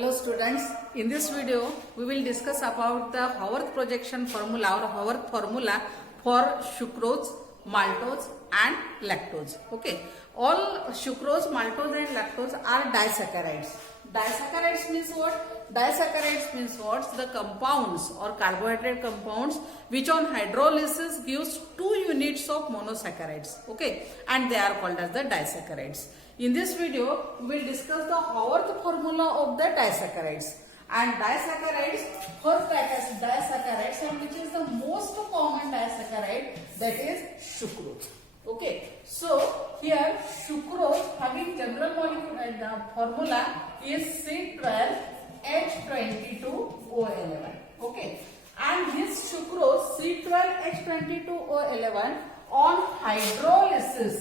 Hello students, in this video we will discuss about the Haworth projection formula or Haworth formula for sucrose, maltose and lactose. Okay, all sucrose, maltose and lactose are disaccharides. Disaccharides means what? Disaccharides means what? The compounds or carbohydrate compounds which on hydrolysis gives 2 units of monosaccharides. Okay, and they are called as the disaccharides. In this video, we will discuss the Haworth formula of the disaccharides. And disaccharides, first disaccharides, and which is the most common disaccharide, that is sucrose. Okay, so here sucrose having general molecular formula is C12H22O11. Okay, and this sucrose C12H22O11 on hydrolysis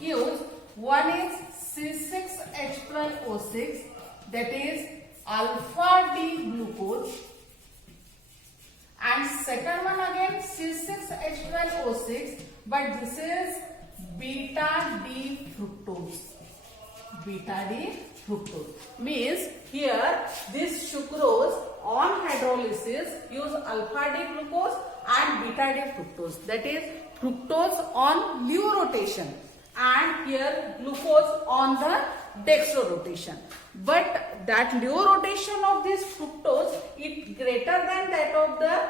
gives one is C6H12O6, that is alpha D glucose, and second one again C6H12O6, but this is beta D fructose. Beta D fructose means here this sucrose on hydrolysis gives alpha D glucose and beta D fructose, that is fructose on Lewis rotation, and here glucose on the dextro rotation. But that Lewis rotation of this fructose is greater than that of the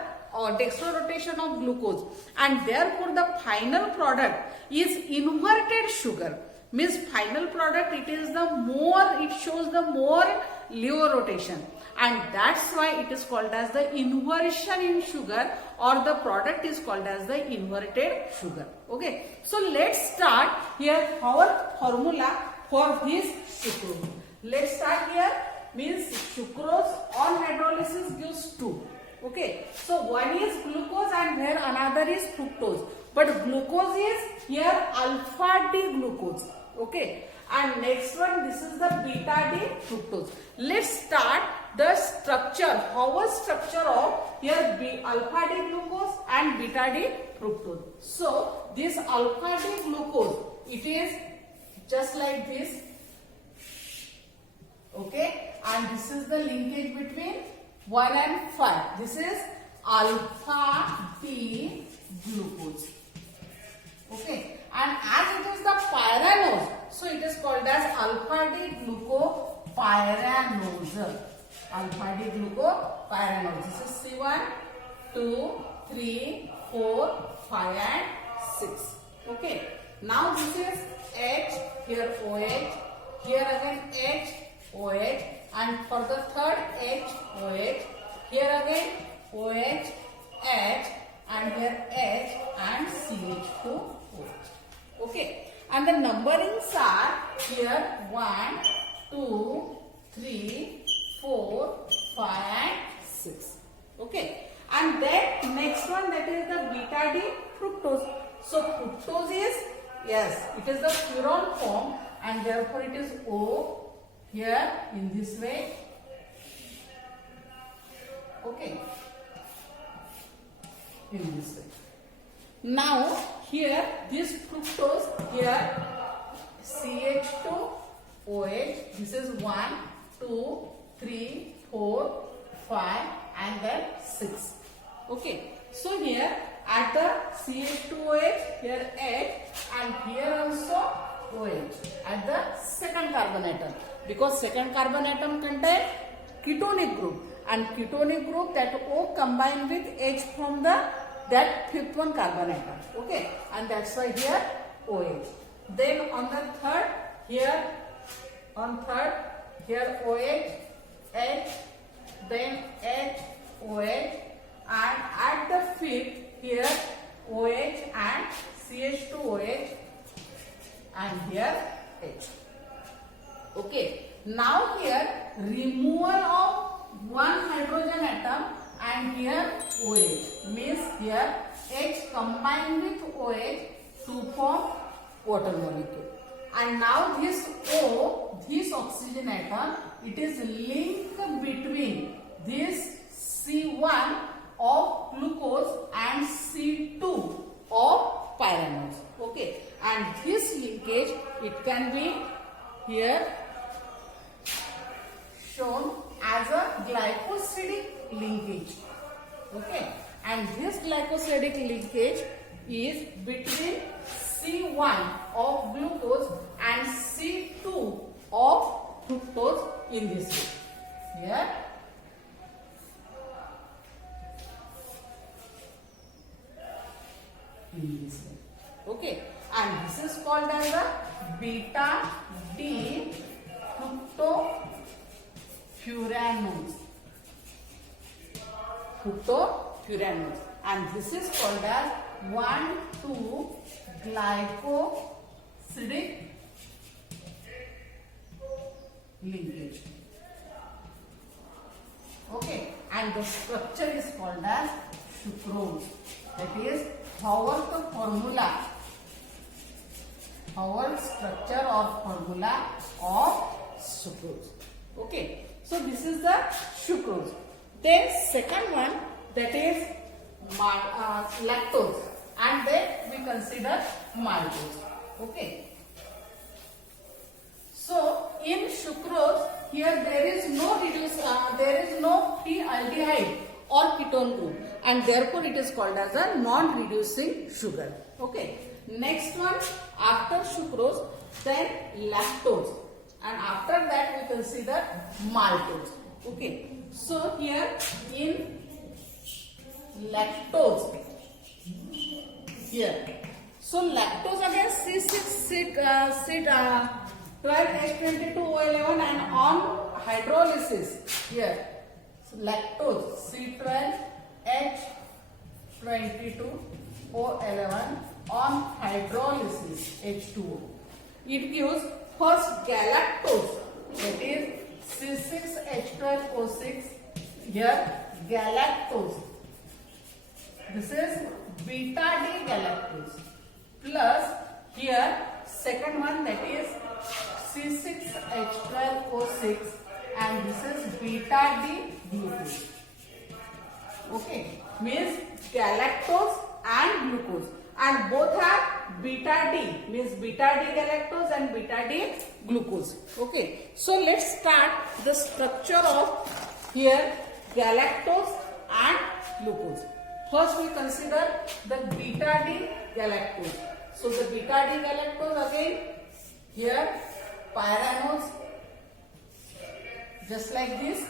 dextro rotation of glucose, and therefore the final product is inverted sugar. Means final product, it is the more, it shows the more Lewis rotation, and that's why it is called as the inversion in sugar, or the product is called as the inverted sugar. Okay, so let's start here our formula for this sucrose. Let's start here. Means sucrose on hydrolysis gives 2. Okay, so one is glucose and where another is fructose, but glucose is here alpha D glucose. Okay, and next one, this is the beta D fructose. Let's start the structure, our structure of here alpha D glucose and beta D fructose. So this alpha D glucose, it is just like this. Okay, and this is the linkage between 1 and 5. This is alpha D glucose. Okay, and as it is the pyranose, so it is called as alpha D glucopyranose. Alpha D glucopyranose. This is C1, 2, 3, 4, 5 and 6. Okay, now this is H, here OH, here again H, OH, and for the third H, OH, here again OH, H, and here H and CH2OH. Okay, and the numberings are here 1, 2, 3, 4, 5 and 6. Okay, and then next one, that is the beta D fructose. So fructose is, yes, it is the furon form, and therefore it is O here in this way. Okay, in this way. Now here this fructose, here CH2OH, this is 1, 2, 3, 4, 5 and then 6. Okay, so here at the CH2OH, here H, and here also OH at the second carbon atom, because second carbon atom contains ketonic group, and ketonic group, that O combined with H from the that fifth one carbon atom. Okay, and that's why here OH. Then on the third, here on third, here OH, H, then H, OH, and at the fifth, here OH and CH2OH, and here H. Okay, now here removal of one hydrogen atom, and here OH, means here H combined with OH to form water molecule. And now this O, this oxygen atom, it is linked between this C1 of glucose and C2 of pyranose. Okay, and this linkage, it can be here glycosidic linkage. Okay, and this glycosidic linkage is between C1 of glucose and C2 of fructose in this way. Here, in this way. Okay, and this is called as the beta D fructofuranose. Fructofuranose, and this is called as 1,2-glycosidic linkage. Okay, and the structure is called as sucrose. That is Haworth formula. Haworth structure or formula of sucrose. Okay, so this is the sucrose. Then second one, that is lactose, and then we consider maltose. Okay. So in sucrose, here there is no free aldehyde or ketone group, and therefore it is called as a non-reducing sugar. Okay. Next one, after sucrose, then lactose, and after that we consider maltose. Okay. So here in lactose, here, so lactose again C12H22O11, and on hydrolysis here, so lactose C12H22O11 on hydrolysis H2O. It gives first galactose, that is C6H12O6, here galactose. This is beta D galactose, plus here second one, that is C6H12O6, and this is beta D glucose. Okay, means galactose and glucose, and both have beta D, means beta D galactose and beta D glucose. Okay, so let's start the structure of here galactose and glucose. First we consider the beta D galactose. So the beta D galactose, again here pyranose, just like this.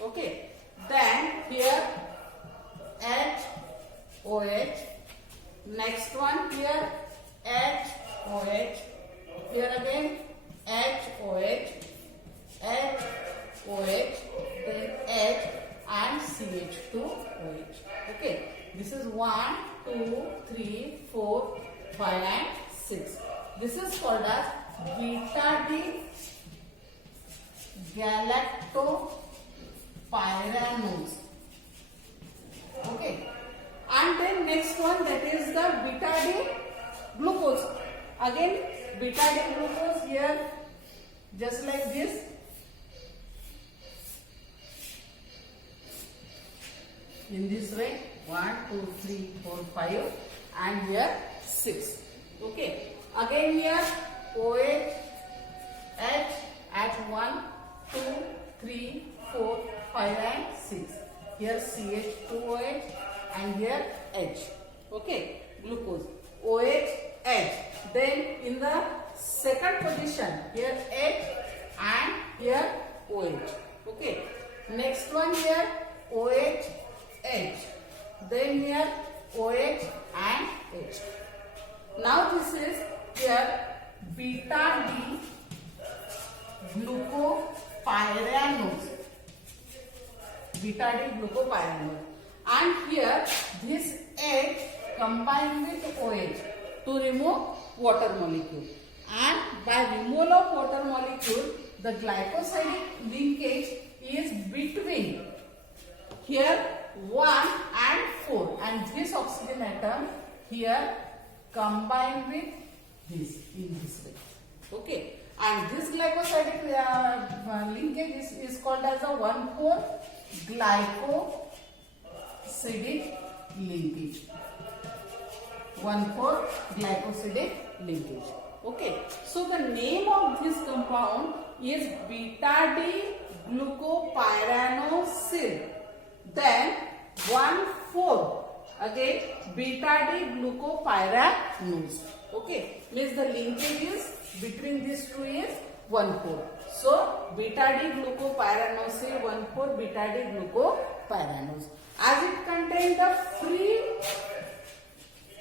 Okay, then here HOH, next one here HOH, here again HOH, HOH, then H and CH2OH. Okay, this is 1, 2, 3, 4, 5 and 6. This is called as beta D galactopyranose. Okay, and then next one, that is the beta D glucose. Again beta D glucose here, just like this. In this way, 1, 2, 3, 4, 5, and here 6. Okay, again here OH, H at 1, 2, 3, 4, 5 and 6. Here CH2OH, and here H. Okay, glucose, OH, H. Then in the second position, here H and here OH. Okay, next one here OH, H. Then here OH and H. Now this is here beta D glucopyranose. Beta D glucopyranose. And here this H combined with OH to remove water molecule. And by removal of water molecule, the glycosidic linkage is between here 1 and 4, and this oxygen atom here combined with this in this way. Okay, and this glycosidic linkage is called as a 1,4-glycosidic linkage. 1,4-glycosidic linkage. Okay, so the name of this compound is beta D glucopyranosyl. Then 1,4 again beta D glucopyranose. Okay, means the linkage is between these two is 1,4. So beta D glucopyranosyl 1,4 beta D glucopyranose. As it contains the free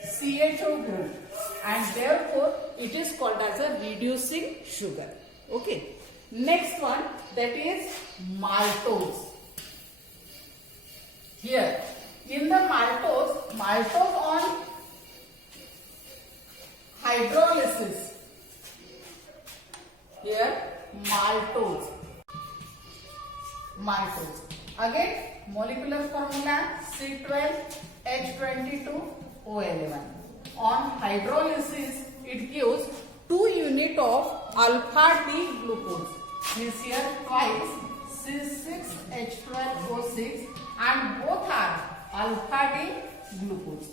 CHO group and therefore it is called as a reducing sugar. Okay. Next one, that is maltose. Here in the maltose on hydrolysis. Here maltose. Again molecular formula C12H22O11. On hydrolysis it gives 2 units of alpha D glucose. Means here twice C6H12O6 and both are alpha D glucose.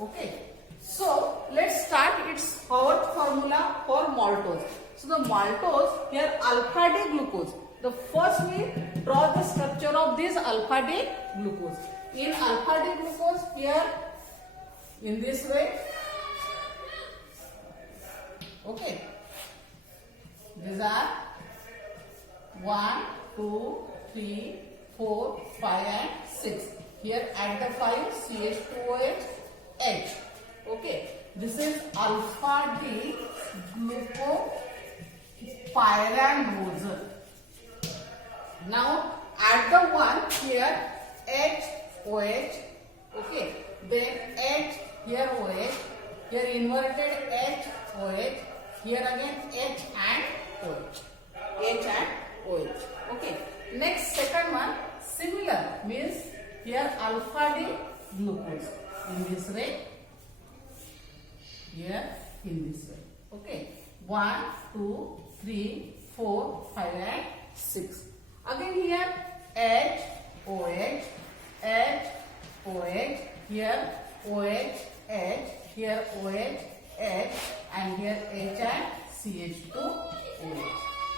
Okay. So let's start its power formula for maltose. So the maltose here alpha D glucose. The first we draw the structure of this alpha D glucose. In alpha D glucose here in this way. Okay. These are 1, 2, 3, 4, 5 and 6. Here add the 5 CH2OH H. Okay. This is alpha D glucopyranose. Now add the 1 here HOH. Okay. Then H here OH. Here inverted HOH. Here again H and OH. H and OH. Okay. Next second one similar means here alpha D glucose in this way. Here in this way. Okay. 1, 2, 3, 4, 5 and 6. Again here H, OH, H, OH, here OH, H, here OH, H and here H and CH2OH.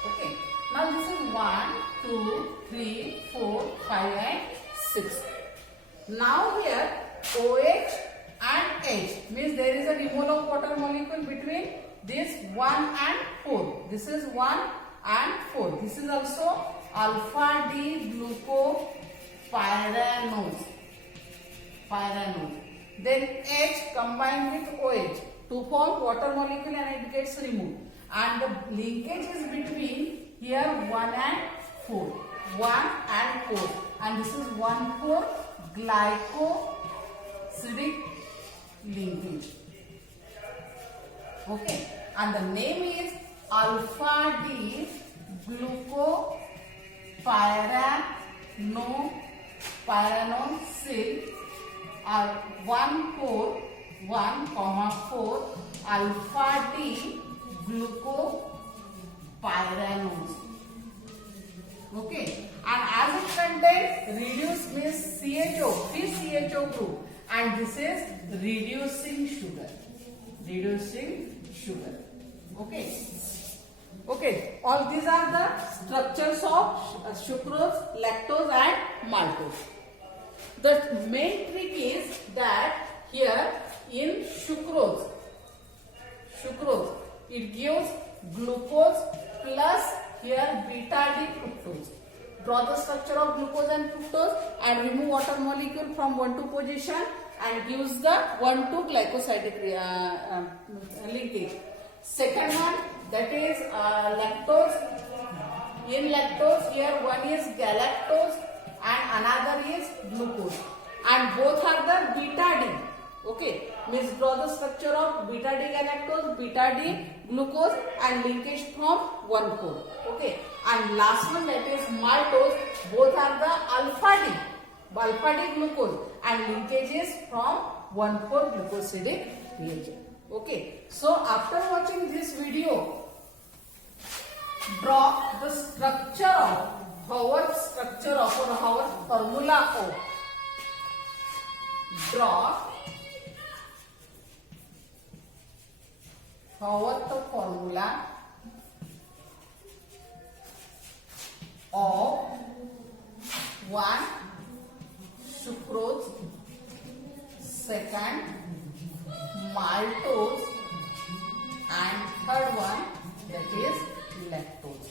Okay. Now this is 1, 2, 3, 4, 5 and 6. Now here OH and H means there is a dimole of water molecule between this 1 and 4. This is 1 and 4. This is also alpha D glucopyranose. Then H combined with OH to form water molecule and it gets removed. And the linkage is between here 1 and 4. 1 and 4. And this is 1,4 glycosidic linkage. Okay. And the name is alpha D glucopyranosyl 1,4 alpha D glucopyranose. Okay. And as it contains reduced means CHO, free CHO group, and this is reducing sugar. Okay. Okay. All these are the structures of sucrose, lactose and maltose. The main trick is that here in sucrose it gives glucose plus here beta D fructose. Draw the structure of glucose and fructose and remove water molecule from 1,2 position and gives the 1,2 glycosidic linkage. Second one, that is lactose. In lactose here one is galactose and another is glucose and both are the beta D. Okay, means draw the structure of beta D galactose, beta D glucose and linkage from 1,4. Okay, and last one that is maltose, both are the alpha D glucose and linkage is from 1,4 glucosidic reagent. Okay, so after watching this video, draw the structure of our formula O. Draw our formula of 1 sucrose, second maltose, and third one that is lactose.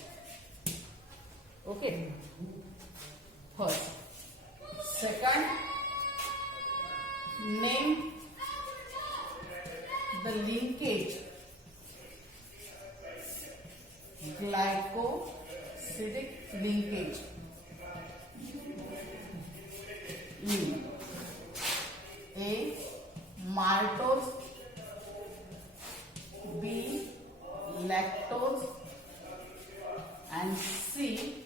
Okay. First, second, name the linkage glycosidic linkage. E. A. Maltose. B. Lactose. And C.